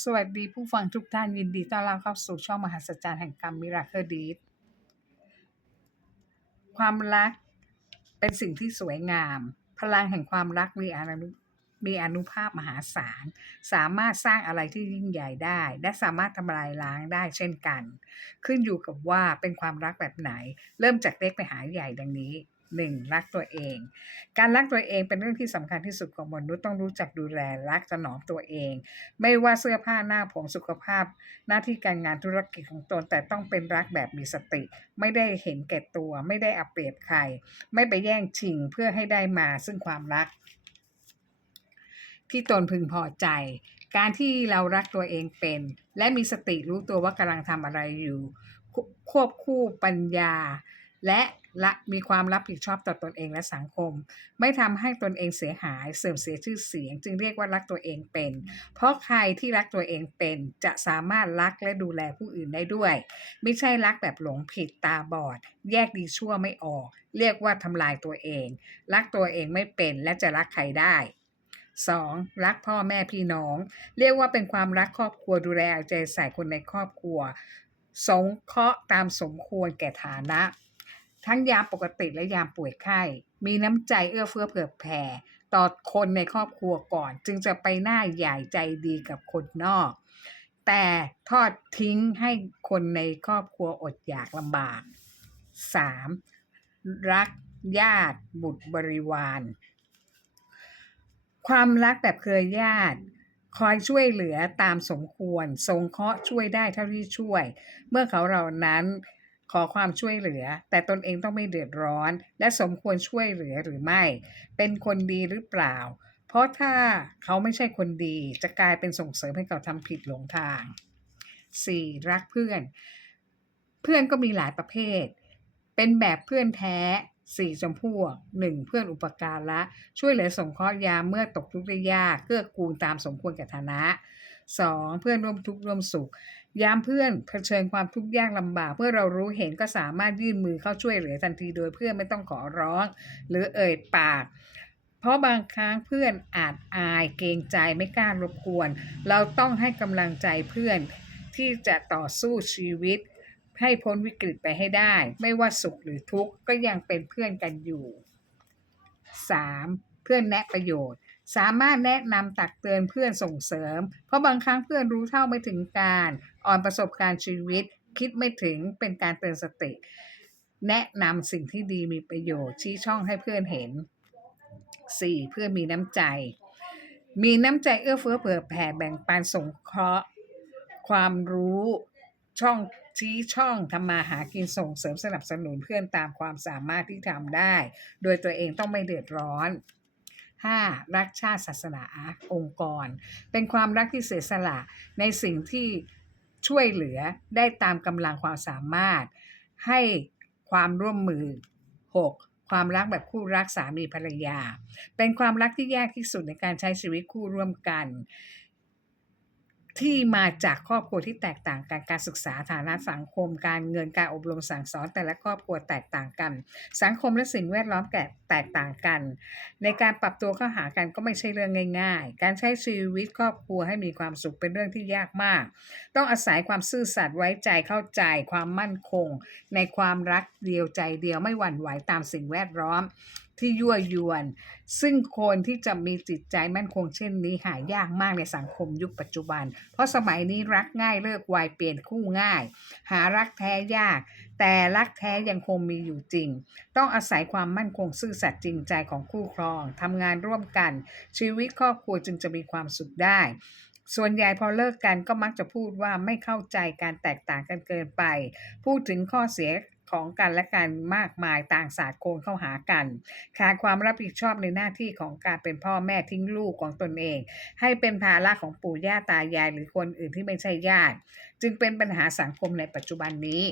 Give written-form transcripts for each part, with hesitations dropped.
สวัสดีผู้ฟังทุกท่านยินดีต้อนรับเข้าสู่ช่องมหัศจรรย์แห่งกรรม Miracle Deed ความรักเป็นสิ่งที่สวยงามพลังแห่งความรักมีอานุภาพมหาศาลสามารถสร้างอะไรที่ยิ่งใหญ่ได้และสามารถทำลายล้างได้เช่นกันขึ้นอยู่กับว่าเป็นความรักแบบไหนเริ่มจากเล็กไปหาใหญ่ดังนี้1รักตัวเองการรักตัวเองเป็นเรื่องที่สำคัญที่สุดของมนุษย์ต้องรู้จักดูแลรักถนอมตัวเองไม่ว่าเสื้อผ้าหน้าผมสุขภาพหน้าที่การงานธุรกิจของตนแต่ต้องเป็นรักแบบมีสติไม่ได้เห็นแก่ตัวไม่ได้เอาเปรียบใครไม่ไปแย่งชิงเพื่อให้ได้มาซึ่งความรักที่ตนพึงพอใจการที่เรารักตัวเองเป็นและมีสติรู้ตัวว่ากำลังทำอะไรอยู่ควบคู่ปัญญาและมีความรับผิดชอบต่อตนเองและสังคมไม่ทำให้ตนเองเสียหายเสื่อมเสียชื่อเสียงจึงเรียกว่ารักตัวเองเป็นเพราะใครที่รักตัวเองเป็นจะสามารถรักและดูแลผู้อื่นได้ด้วยไม่ใช่รักแบบหลงผิดตาบอดแยกดีชั่วไม่ออกเรียกว่าทำลายตัวเองรักตัวเองไม่เป็นและจะรักใครได้2รักพ่อแม่พี่น้องเรียกว่าเป็นความรักครอบครัวดูแลเอาใจใส่คนในครอบครัวสงเคราะห์ตามสมควรแก่ฐานะทั้งยามปกติและยามป่วยไข้มีน้ำใจเอื้อเฟื้อเผื่อแผ่ต่อคนในครอบครัวก่อนจึงจะไปหน้าใหญ่ใจดีกับคนนอกแต่ทอดทิ้งให้คนในครอบครัวอดอยากลำบาก 3. รักญาติบุตรบริวารความรักแบบเครือญาติคอยช่วยเหลือตามสมควรสงเคราะห์ช่วยได้เท่าที่ช่วยเมื่อเขาเหล่านั้นขอความช่วยเหลือแต่ตนเองต้องไม่เดือดร้อนและสมควรช่วยเหลือหรือไม่เป็นคนดีหรือเปล่าเพราะถ้าเขาไม่ใช่คนดีจะกลายเป็นส่งเสริมให้เขาทำผิดหลงทาง 4. รักเพื่อนเพื่อนก็มีหลายประเภทเป็นแบบเพื่อนแท้4จำพวก1เพื่อนอุปการะช่วยเหลือสงเคราะห์ยามเมื่อตกทุกข์ได้ยากเกื้อกูลตามสมควรแก่ฐานะ2เพื่อนร่วมทุกข์ร่วมสุขยามเพื่อนเผชิญความทุกข์ยากลำบากเมื่อเรารู้เห็นก็สามารถยื่นมือเข้าช่วยเหลือทันทีโดยเพื่อนไม่ต้องขอร้องหรือเอ่ยปากเพราะบางครั้งเพื่อนอาจอายเกรงใจไม่กล้ารบกวนเราต้องให้กำลังใจเพื่อนที่จะต่อสู้ชีวิตให้พ้นวิกฤตไปให้ได้ไม่ว่าสุขหรือทุกข์ก็ยังเป็นเพื่อนกันอยู่ 3. เพื่อนแนะประโยชน์สามารถแนะนำตักเตือนเพื่อนส่งเสริมเพราะบางครั้งเพื่อนรู้เท่าไม่ถึงการอ่อนประสบการณ์ชีวิตคิดไม่ถึงเป็นการเตือนสติแนะนำสิ่งที่ดีมีประโยชน์ชี้ช่องให้เพื่อนเห็น 4. เพื่อนมีน้ำใจมีน้ำใจเอื้อเฟื้อเผื่อแผ่แบ่งปันสงเคราะห์ความรู้ช่องชี้ช่องทำมาหากินส่งเสริมสนับสนุนเพื่อนตามความสามารถที่ทำได้โดยตัวเองต้องไม่เดือดร้อน 5. รักชาติศาสนาองค์กรเป็นความรักที่เสียสละในสิ่งที่ช่วยเหลือได้ตามกำลังความสามารถให้ความร่วมมือ 6. ความรักแบบคู่รักสามีภรรยาเป็นความรักที่ยากที่สุดในการใช้ชีวิตคู่ร่วมกันที่มาจากครอบครัวที่แตกต่างกันการศึกษาฐานะสังคมการเงินการอบรมสั่งสอนแต่ละครอบครัวแตกต่างกันสังคมและสิ่งแวดล้อมแตกต่างกันในการปรับตัวเข้าหากันก็ไม่ใช่เรื่องง่ายๆการใช้ชีวิตครอบครัวให้มีความสุขเป็นเรื่องที่ยากมากต้องอาศัยความซื่อสัตย์ไว้ใจเข้าใจความมั่นคงในความรักเดียวใจเดียวไม่หวั่นไหวตามสิ่งแวดล้อมที่ยั่วยวนซึ่งคนที่จะมีจิตใจมั่นคงเช่นนี้หายากมากในสังคมยุคปัจจุบันเพราะสมัยนี้รักง่ายเลิกไวเปลี่ยนคู่ง่ายหารักแท้ยากแต่รักแท้ยังคงมีอยู่จริงต้องอาศัยความมั่นคงซื่อสัตย์จริงใจของคู่ครองทำงานร่วมกันชีวิตครอบครัวจึงจะมีความสุขได้ส่วนใหญ่พอเลิกกันก็มักจะพูดว่าไม่เข้าใจการแตกต่างกันเกินไปพูดถึงข้อเสียของกันและกันมากมายต่างศาสตร์โกนเข้าหากันขาดความรับผิดชอบในหน้าที่ของการเป็นพ่อแม่ทิ้งลูกของตนเองให้เป็นภาระของปู่ย่าตายายหรือคนอื่นที่ไม่ใช่ญาติจึงเป็นปัญหาสังคมในปัจจุบันนี้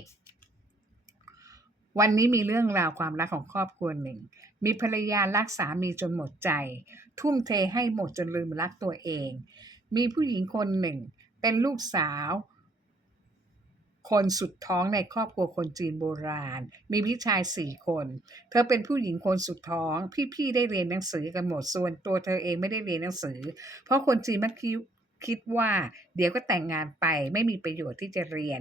วันนี้มีเรื่องราวความรักของครอบครัวหนึ่งมีภรรยารักสามีจนหมดใจทุ่มเทให้หมดจนลืมรักตัวเองมีผู้หญิงคนหนึ่งเป็นลูกสาวคนสุดท้องในครอบครัวคนจีนโบราณมีพี่ชาย4คนเธอเป็นผู้หญิงคนสุดท้องพี่ๆได้เรียนหนังสือกันหมดส่วนตัวเธอเองไม่ได้เรียนหนังสือเพราะคนจีนมักคิด คิดว่าเดี๋ยวก็แต่งงานไปไม่มีประโยชน์ที่จะเรีย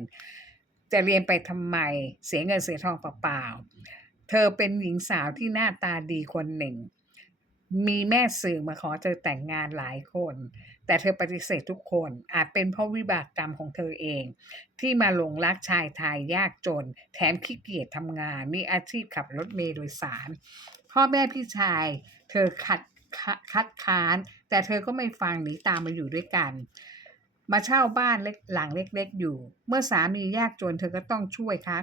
นไปทำไมเสียเงินเสียทองเปล่าๆเธอเป็นหญิงสาวที่หน้าตาดีคนหนึ่งมีแม่สื่อมาขอเธอแต่งงานหลายคนแต่เธอปฏิเสธทุกคนอาจเป็นเพราะวิบากกรรมของเธอเองที่มาหลงรักชายไทยยากจนแถมขี้เกียจทำงานมีอาชีพขับรถเมล์โดยสารพ่อแม่พี่ชายเธอคัดค้านแต่เธอก็ไม่ฟังหนีตามมาอยู่ด้วยกันมาเช่าบ้านเล็กหลังเล็กๆอยู่เมื่อสามียากจนเธอก็ต้องช่วยค้า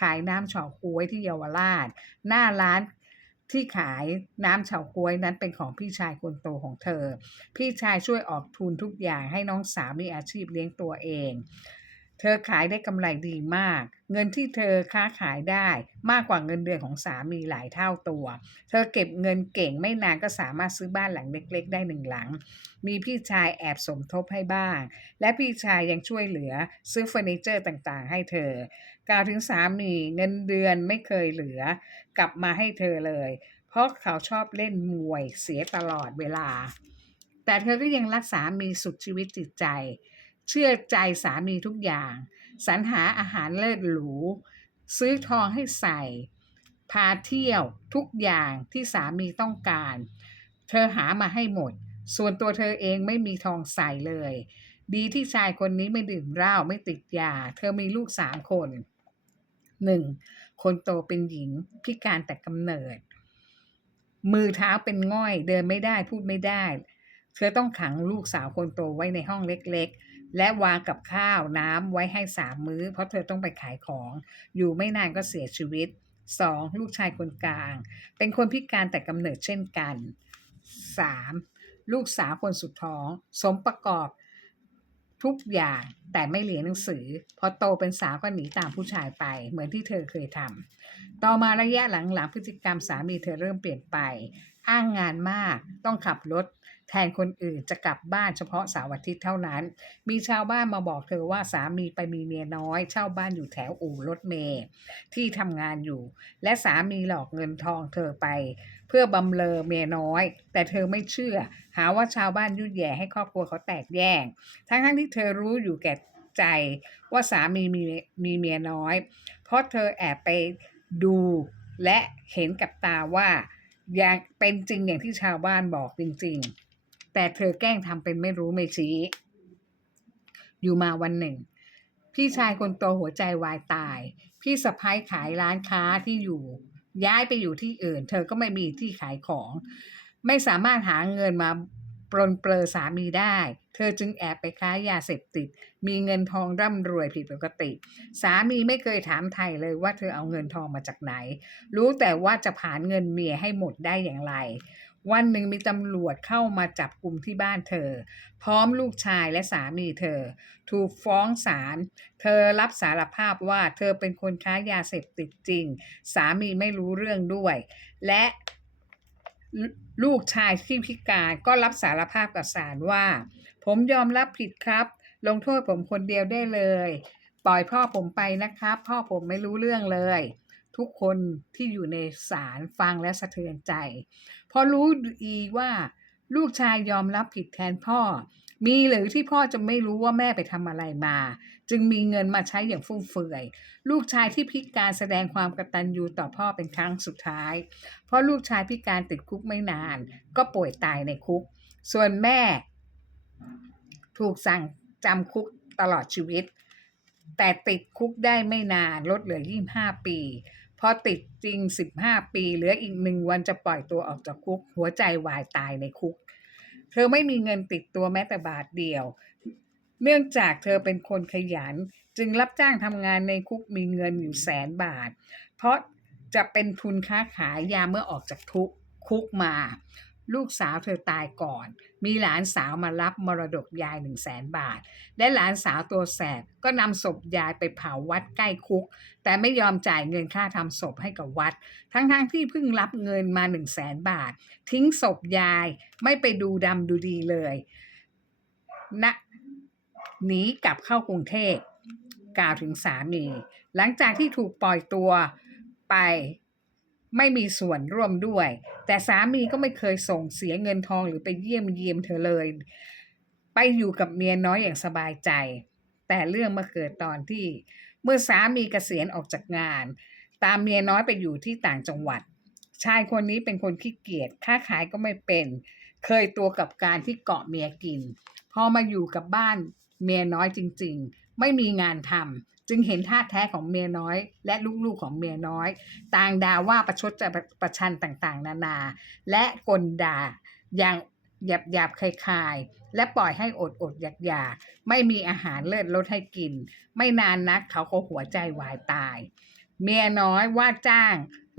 ขายน้ำเฉาก๊วยที่เยาวราชหน้าร้านที่ขายน้ำเฉาก๊วยนั้นเป็นของพี่ชายคนโตของเธอพี่ชายช่วยออกทุนทุกอย่างให้น้องสาวมีอาชีพเลี้ยงตัวเองเธอขายได้กำไรดีมากเงินที่เธอค้าขายได้มากกว่าเงินเดือนของสามีหลายเท่าตัวเธอเก็บเงินเก่งไม่นานก็สามารถซื้อบ้านหลังเล็กๆได้หนึ่งหลังมีพี่ชายแอบสมทบให้บ้างและพี่ชายยังช่วยเหลือซื้อเฟอร์นิเจอร์ต่างๆให้เธอกล่าวถึงสามีเงินเดือนไม่เคยเหลือกลับมาให้เธอเลยเพราะเขาชอบเล่นมวยเสียตลอดเวลาแต่เธอก็ยังรักสามีสุดชีวิตจิตใจเชื่อใจสามีทุกอย่างสรรหาอาหารเลิศหรูซื้อทองให้ใส่พาเที่ยวทุกอย่างที่สามีต้องการเธอหามาให้หมดส่วนตัวเธอเองไม่มีทองใส่เลยดีที่ชายคนนี้ไม่ดื่มเหล้าไม่ติดยาเธอมีลูก3 คน1คนโตเป็นหญิงพิการแต่กำเนิดมือเท้าเป็นง่อยเดินไม่ได้พูดไม่ได้เธอต้องขังลูกสาวคนโตไว้ในห้องเล็กๆและวางกับข้าวน้ำไว้ให้3 มื้อเพราะเธอต้องไปขายของอยู่ไม่นานก็เสียชีวิต2ลูกชายคนกลางเป็นคนพิการแต่กำเนิดเช่นกัน3ลูกสาวคนสุดท้องสมประกอบทุกอย่างแต่ไม่เรียนหนังสือพอโตเป็นสาวก็หนีตามผู้ชายไปเหมือนที่เธอเคยทำต่อมาระยะหลังๆพฤติกรรมสามีเธอเริ่มเปลี่ยนไปอ้างงานมากต้องขับรถแทนคนอื่นจะกลับบ้านเฉพาะเสาร์อาทิตย์เท่านั้นมีชาวบ้านมาบอกเธอว่าสามีไปมีเมียน้อยเช่าบ้านอยู่แถวอู่รถเมล์ที่ทำงานอยู่และสามีหลอกเงินทองเธอไปเพื่อบำเรอเมียน้อยแต่เธอไม่เชื่อหาว่าชาวบ้านยุ่ยแย่ให้ครอบครัวเขาแตกแยกทั้งที่เธอรู้อยู่แก่ใจว่าสามีมีเมียน้อยเพราะเธอแอบไปดูและเห็นกับตาว่าอย่างเป็นจริงอย่างที่ชาวบ้านบอกจริงๆแต่เธอแกล้งทำเป็นไม่รู้ไม่ชี้อยู่มาวันหนึ่งพี่ชายคนโตหัวใจวายตายพี่สะพ้ายขายร้านค้าที่อยู่ย้ายไปอยู่ที่อื่นเธอก็ไม่มีที่ขายของไม่สามารถหาเงินมาปรนเปรอสามีได้เธอจึงแอบไปค้ายาเสพติดมีเงินทองร่ำรวยผิดปกติสามีไม่เคยถามไถ่เลยว่าเธอเอาเงินทองมาจากไหนรู้แต่ว่าจะผลาญเงินเมียให้หมดได้อย่างไรวันหนึ่งมีตำรวจเข้ามาจับกุมที่บ้านเธอพร้อมลูกชายและสามีเธอถูกฟ้องศาลเธอรับสารภาพว่าเธอเป็นคนค้ายาเสพติดจริงสามีไม่รู้เรื่องด้วยและลูกชายที่พิการก็รับสารภาพกับศาลว่าผมยอมรับผิดครับลงโทษผมคนเดียวได้เลยปล่อยพ่อผมไปนะครับพ่อผมไม่รู้เรื่องเลยทุกคนที่อยู่ในศาลฟังและสะเทือนใจพอรู้ดีว่าลูกชายยอมรับผิดแทนพ่อมีหรือที่พ่อจะไม่รู้ว่าแม่ไปทำอะไรมาจึงมีเงินมาใช้อย่างฟุ่มเฟือยลูกชายที่พิการแสดงความกตัญญูต่อพ่อเป็นครั้งสุดท้ายเพราะลูกชายพิการติดคุกไม่นานก็ป่วยตายในคุกส่วนแม่ถูกสั่งจำคุกตลอดชีวิตแต่ติดคุกได้ไม่นานลดเหลือ25 ปีพอติดจริง15 ปีเหลืออีก1 วันจะปล่อยตัวออกจากคุกหัวใจวายตายในคุกเธอไม่มีเงินติดตัวแม้แต่บาทเดียวเนื่องจากเธอเป็นคนขยันจึงรับจ้างทำงานในคุกมีเงินอยู่100,000 บาทเพราะจะเป็นทุนค้าขายยามเมื่อออกจากคุกมาลูกสาวเธอตายก่อนมีหลานสาวมารับมรดกยาย100,000 บาทและหลานสาวตัวแสบก็นำศพยายไปเผาวัดใกล้คุกแต่ไม่ยอมจ่ายเงินค่าทำศพให้กับวัดทั้งที่เพิ่งรับเงินมา100,000 บาททิ้งศพยายไม่ไปดูดำดูดีเลยนะหนีกลับเข้ากรุงเทพกล่าวถึงสามีหลังจากที่ถูกปล่อยตัวไปไม่มีส่วนร่วมด้วยแต่สามีก็ไม่เคยส่งเสียเงินทองหรือไปเยี่ยมเธอเลย ไปอยู่กับเมียน้อยอย่างสบายใจแต่เรื่องมาเกิดตอนที่เมื่อสามีเกษียณออกจากงานตามเมียน้อยไปอยู่ที่ต่างจังหวัดชายคนนี้เป็นคนขี้เกียจค้าขายก็ไม่เป็นเคยตัวกับการที่เกาะเมียกินพอมาอยู่กับบ้านเมียน้อยจริงๆไม่มีงานทำจึงเห็นท่าแท้ของเมียน้อยและลูกๆของเมียน้อยต่างด่าว่าประชดประชันต่างๆนานาและกลด่าอย่างหยาบคายๆและปล่อยให้อดอยากไม่มีอาหารเลิศรสให้กินไม่นานนักเขาก็หัวใจวายตายเมียน้อยว่าจ้าง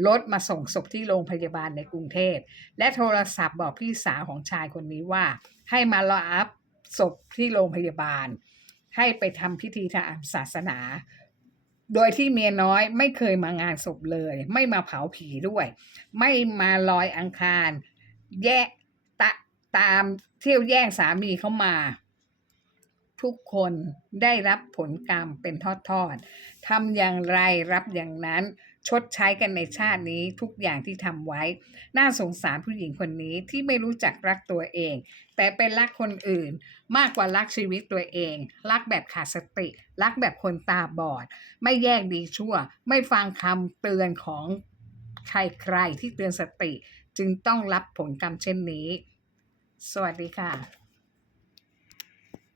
รถมาส่งศพที่โรงพยาบาลในกรุงเทพและโทรศัพท์บอกพี่สาวของชายคนนี้ว่าให้มารอรับศพที่โรงพยาบาลให้ไปทำพิธีทางศาสนา โดยที่เมียน้อยไม่เคยมางานศพเลยไม่มาเผาผีด้วยไม่มาลอยอังคารแยะตะตามเที่ยวแย่งสามีเขามาทุกคนได้รับผลกรรมเป็นทอดๆทำอย่างไรรับอย่างนั้นชดใช้กันในชาตินี้ทุกอย่างที่ทำไว้น่าสงสารผู้หญิงคนนี้ที่ไม่รู้จักรักตัวเองแต่เป็นรักคนอื่นมากกว่ารักชีวิตตัวเองรักแบบขาดสติรักแบบคนตาบอดไม่แยกดีชั่วไม่ฟังคำเตือนของใครๆที่เตือนสติจึงต้องรับผลกรรมเช่นนี้สวัสดีค่ะ